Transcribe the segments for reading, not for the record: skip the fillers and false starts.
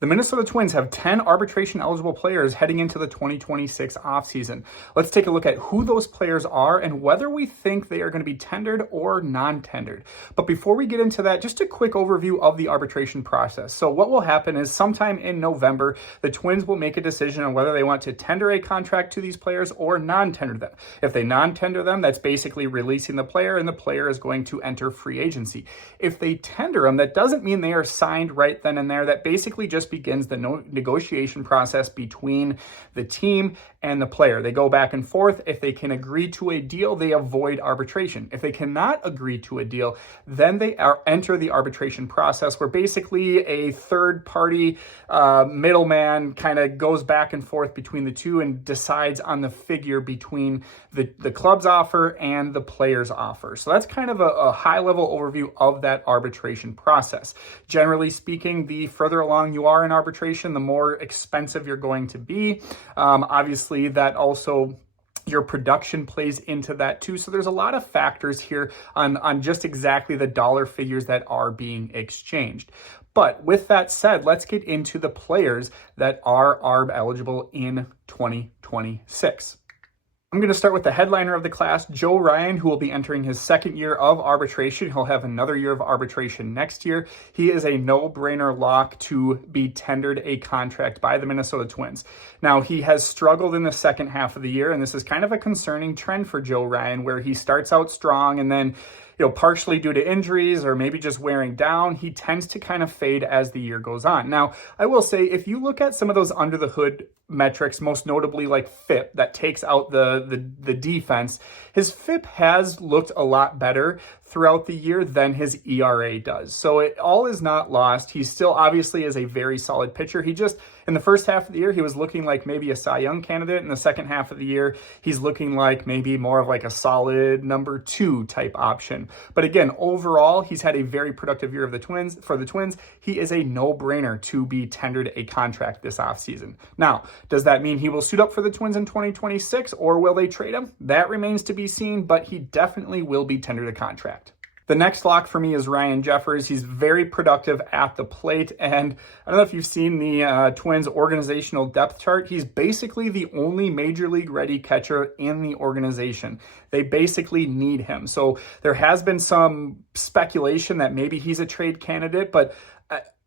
The Minnesota Twins have 10 arbitration-eligible players heading into the 2026 offseason. Let's take a look at who those players are and whether we think they are going to be tendered or non-tendered. But before we get into that, just a quick overview of the arbitration process. So what will happen is sometime in November, the Twins will make a decision on whether they want to tender a contract to these players or non-tender them. If they non-tender them, that's basically releasing the player, and the player is going to enter free agency. If they tender them, that doesn't mean they are signed right then and there. That basically just begins the negotiation process between the team and the player. They go back and forth. If they can agree to a deal, they avoid arbitration. If they cannot agree to a deal, then they enter the arbitration process, where basically a third party middleman kind of goes back and forth between the two and decides on the figure between the club's offer and the player's offer. So that's kind of a high level overview of that arbitration process. Generally speaking, the further along you are in arbitration, the more expensive you're going to be. Obviously, that also your production plays into that too. So there's a lot of factors here on just exactly the dollar figures that are being exchanged. But with that said, let's get into the players that are ARB eligible in 2026. I'm going to start with the headliner of the class, Joe Ryan, who will be entering his second year of arbitration. He'll have another year of arbitration next year. He is a no-brainer lock to be tendered a contract by the Minnesota Twins. Now, he has struggled in the second half of the year, and this is kind of a concerning trend for Joe Ryan, where he starts out strong and then, partially due to injuries or maybe just wearing down, he tends to kind of fade as the year goes on. Now, I will say, if you look at some of those under the hood metrics, most notably like FIP, that takes out the defense, his FIP has looked a lot better throughout the year than his ERA does. So it all is not lost. He still obviously is a very solid pitcher. He just, in the first half of the year, he was looking like maybe a Cy Young candidate. In the second half of the year, he's looking like maybe more of like a solid number 2 type option. But again, overall, he's had a very productive year for the Twins. He is a no-brainer to be tendered a contract this offseason. Now, does that mean he will suit up for the Twins in 2026, or will they trade him? That remains to be seen, but he definitely will be tendered a contract. The next lock for me is Ryan Jeffers. He's very productive at the plate, and I don't know if you've seen the Twins organizational depth chart. He's basically the only major league ready catcher in the organization. They basically need him. So there has been some speculation that maybe he's a trade candidate, but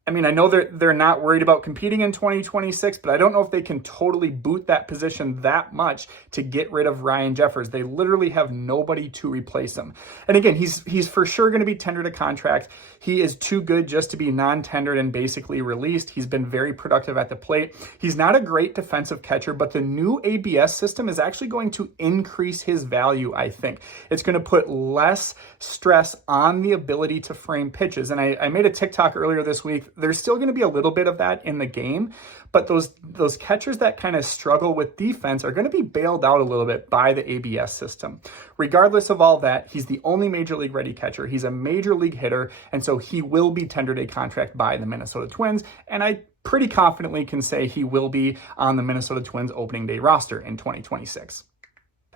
I mean, I know they're not worried about competing in 2026, but I don't know if they can totally boot that position that much to get rid of Ryan Jeffers. They literally have nobody to replace him. And again, he's for sure going to be tendered a contract. He is too good just to be non-tendered and basically released. He's been very productive at the plate. He's not a great defensive catcher, but the new ABS system is actually going to increase his value, I think. It's going to put less stress on the ability to frame pitches. And I made a TikTok earlier this week. There's still going to be a little bit of that in the game, but those catchers that kind of struggle with defense are going to be bailed out a little bit by the ABS system. Regardless of all that, he's the only major league ready catcher. He's a major league hitter, and so he will be tendered a contract by the Minnesota Twins, and I pretty confidently can say he will be on the Minnesota Twins opening day roster in 2026.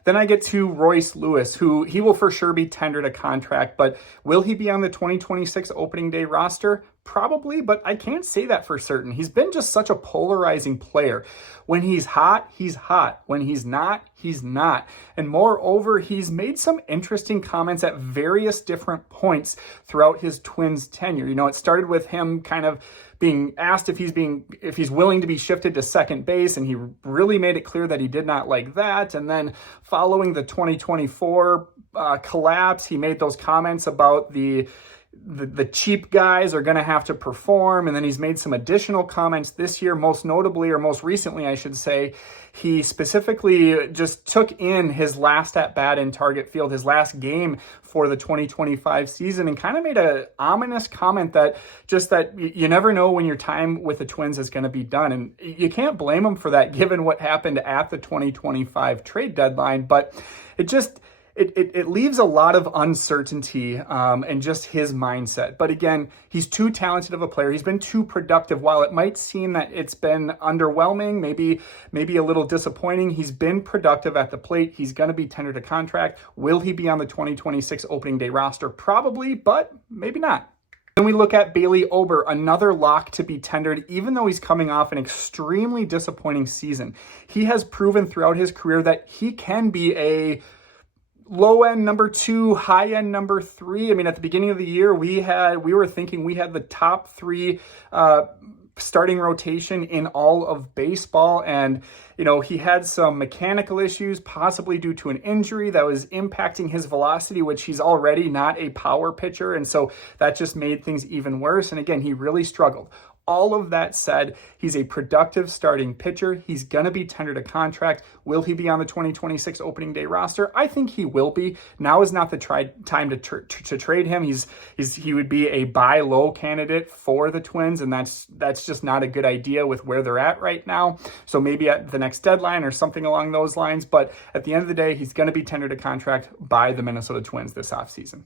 Then I get to Royce Lewis, who he will for sure be tendered a contract, but will he be on the 2026 opening day roster? Probably, but I can't say that for certain. He's been just such a polarizing player. When he's hot, he's hot. When he's not, he's not. And moreover, he's made some interesting comments at various different points throughout his Twins tenure. It started with him kind of being asked if he's willing to be shifted to second base, and he really made it clear that he did not like that. And then following the 2024 collapse, he made those comments about the cheap guys are going to have to perform. And then he's made some additional comments this year, most notably, or most recently, I should say. He specifically just took in his last at-bat in Target Field, his last game for the 2025 season, and kind of made an ominous comment that you never know when your time with the Twins is going to be done. And you can't blame him for that, given what happened at the 2025 trade deadline. But it leaves a lot of uncertainty and just his mindset. But again, he's too talented of a player. He's been too productive. While it might seem that it's been underwhelming, maybe a little disappointing, he's been productive at the plate. He's going to be tendered a contract. Will he be on the 2026 opening day roster? Probably, but maybe not. Then we look at Bailey Ober, another lock to be tendered, even though he's coming off an extremely disappointing season. He has proven throughout his career that he can be a low-end number 2, high-end number 3. I mean, at the beginning of the year, we were thinking we had the top 3 starting rotation in all of baseball. And, you know, he had some mechanical issues, possibly due to an injury that was impacting his velocity, which he's already not a power pitcher. And so that just made things even worse. And again, he really struggled. All of that said, he's a productive starting pitcher. He's going to be tendered a contract. Will he be on the 2026 opening day roster? I think he will be. Now is not the time to trade him. He would be a buy low candidate for the Twins, and that's just not a good idea with where they're at right now. So maybe at the next deadline or something along those lines. But at the end of the day, he's going to be tendered a contract by the Minnesota Twins this offseason.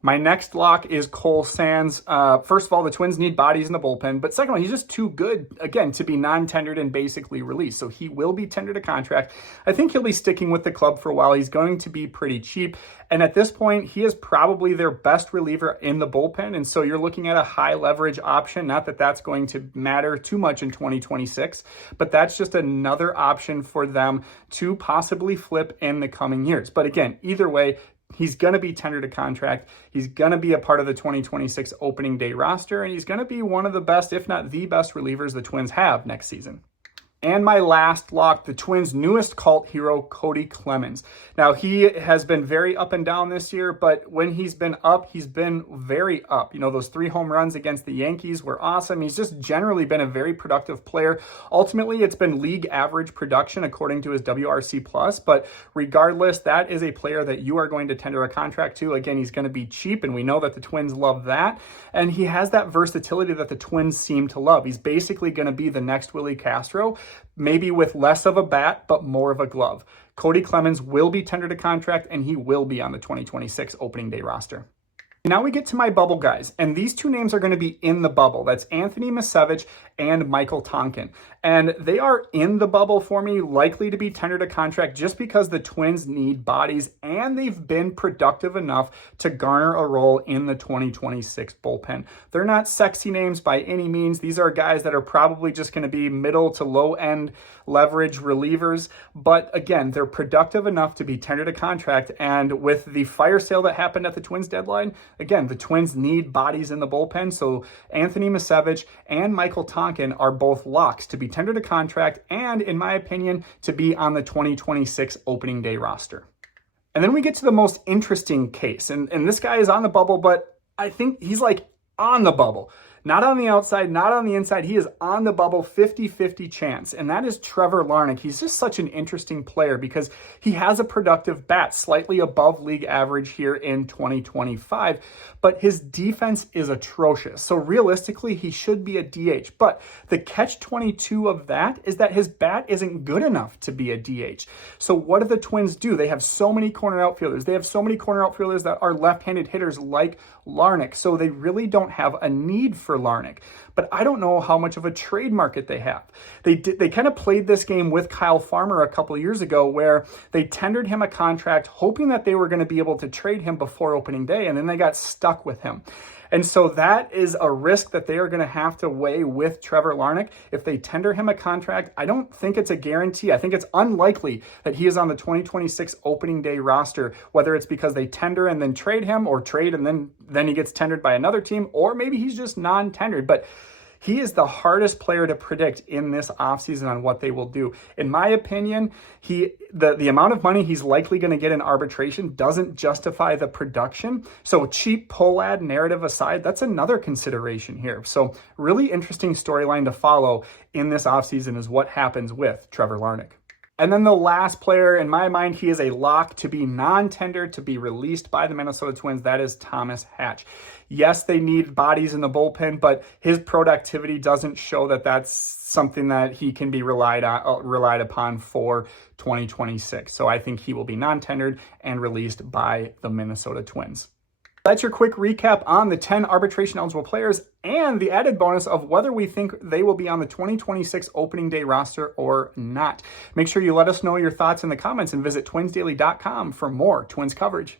My next lock is Cole Sands. First of all, the Twins need bodies in the bullpen, but secondly, he's just too good, again, to be non-tendered and basically released. So he will be tendered a contract. I think he'll be sticking with the club for a while. He's going to be pretty cheap. And at this point, he is probably their best reliever in the bullpen. And so you're looking at a high leverage option. Not that that's going to matter too much in 2026, but that's just another option for them to possibly flip in the coming years. But again, either way, he's going to be tendered a contract. He's going to be a part of the 2026 opening day roster, and he's going to be one of the best, if not the best relievers the Twins have next season. And my last lock, the Twins' newest cult hero, Cody Clemens. Now, he has been very up and down this year, but when he's been up, he's been very up. You know, those 3 home runs against the Yankees were awesome. He's just generally been a very productive player. Ultimately, it's been league average production according to his WRC+, but regardless, that is a player that you are going to tender a contract to. Again, he's going to be cheap, and we know that the Twins love that. And he has that versatility that the Twins seem to love. He's basically going to be the next Willie Castro, maybe with less of a bat, but more of a glove. Cody Clemens will be tendered a contract, and he will be on the 2026 opening day roster. Now we get to my bubble guys, and these 2 names are going to be in the bubble. That's Anthony Misevich and Michael Tonkin. And they are in the bubble for me, likely to be tendered a contract just because the Twins need bodies, and they've been productive enough to garner a role in the 2026 bullpen. They're not sexy names by any means. These are guys that are probably just going to be middle to low end leverage relievers. But again, they're productive enough to be tendered a contract. And with the fire sale that happened at the Twins deadline, again, the Twins need bodies in the bullpen. So Anthony Misevich and Michael Tonkin are both locks to be tendered a contract and, in my opinion, to be on the 2026 opening day roster. And then we get to the most interesting case. And this guy is on the bubble, but I think he's like on the bubble. Not on the outside, not on the inside. He is on the bubble, 50-50 chance. And that is Trevor Larnach. He's just such an interesting player because he has a productive bat, slightly above league average here in 2025. But his defense is atrocious. So realistically, he should be a DH. But the catch-22 of that is that his bat isn't good enough to be a DH. So what do the Twins do? They have so many corner outfielders. They have so many corner outfielders that are left-handed hitters like Larnach. So they really don't have a need for Larnach. But I don't know how much of a trade market they have. They kind of played this game with Kyle Farmer a couple of years ago where they tendered him a contract hoping that they were going to be able to trade him before opening day, and then they got stuck with him. And so that is a risk that they are going to have to weigh with Trevor Larnach. If they tender him a contract, I don't think it's a guarantee. I think it's unlikely that he is on the 2026 opening day roster, whether it's because they tender and then trade him, or trade and then he gets tendered by another team, or maybe he's just non-tendered. But he is the hardest player to predict in this offseason on what they will do. In my opinion, the amount of money he's likely going to get in arbitration doesn't justify the production. So cheap pull ad narrative aside, that's another consideration here. So really interesting storyline to follow in this offseason is what happens with Trevor Larnach. And then the last player, in my mind, he is a lock to be non-tendered, to be released by the Minnesota Twins. That is Thomas Hatch. Yes, they need bodies in the bullpen, but his productivity doesn't show that that's something that he can be relied upon for 2026. So I think he will be non-tendered and released by the Minnesota Twins. That's your quick recap on the 10 arbitration-eligible players and the added bonus of whether we think they will be on the 2026 opening day roster or not. Make sure you let us know your thoughts in the comments and visit twinsdaily.com for more Twins coverage.